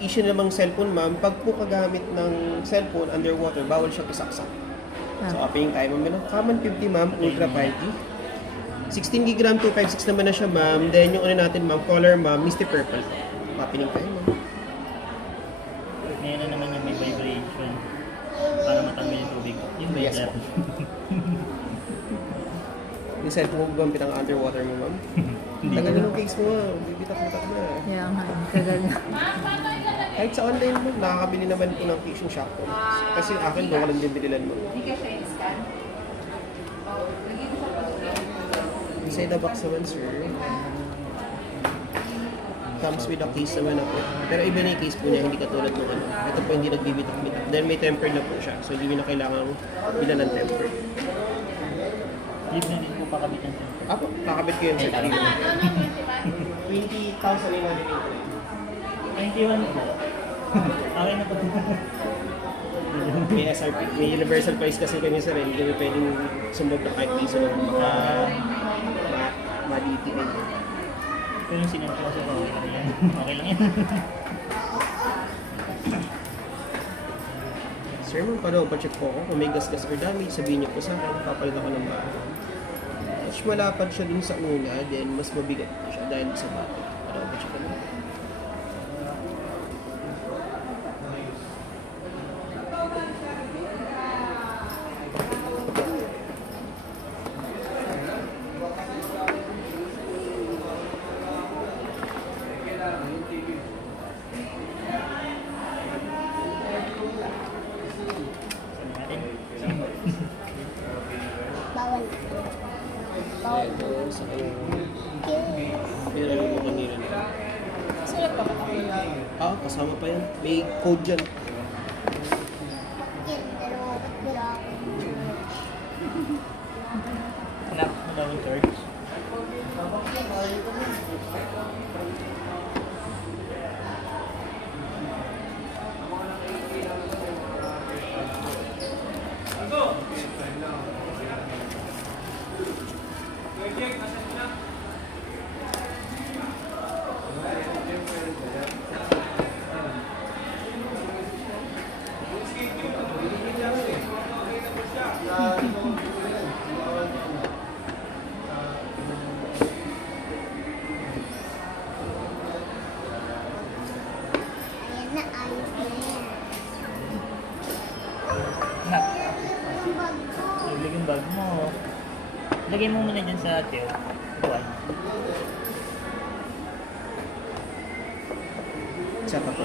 issue namang cellphone, ma'am, pag po kagamit ng cellphone underwater, bawal siya isaksak. So, opening tayo, ma'am. Common 50, ma'am, Ultra 5G. 16 gig RAM, 256 naman na siya, ma'am. Then, yung ano natin, ma'am, color, ma'am, Misty Purple. Opening tayo, ma'am. Ngayon na naman yung may vibration para matanggal yung tubig. Yung Yes, sir. po. Yung cellphone mo ba ang pinaka underwater mo, ma'am? Tagal yung case mo, bibitak-bitak na. Kaya nga, tagal na. Kahit sa online mo, nakakabili naman po ng case yung shock phones. Kasi yung akin, doon ko lang din bililan mo. Inside the box naman, sir. Comes with a case naman ako. Pero iba na yung case po niya, hindi katulad ng ano. Ito po hindi nagbibitak-bitak. Then may temper na po siya. So hindi mo na kailangan bilan ng temper. Live na din po pakabit ng sir. Ako, kakabit ko yun sa Ay, 20,800. 21 po. Okay na po. May SRP, may universal price kasi kami sa rin. Hindi kami pwedeng sumog na kahit piso lang baka maliti rin. Kung yung sinunod ko kasi okay lang yan. Okay lang yan. Sir, ma'am, pa-check po ako. Kung may gas-gas or damage, sabihin niyo po sa akin. Papalit ako ng bahay. Mas malapad siya dun sa una, then mas mabigat po siya dahil sa bahay. Pa-check ko lang. Bawal. Bawal. Ito, sa pero mo kanina na. Sarap pa ba? Ah, kasama pa yan. May code dyan. Pero ba't wala ako? Anak mo daw yung church. Ayan na, ayos na yan. Anak, Yung bag ko. ilagay yung bag mo. Lagay mo muna dyan sa tail. Buwan. Isa pa po.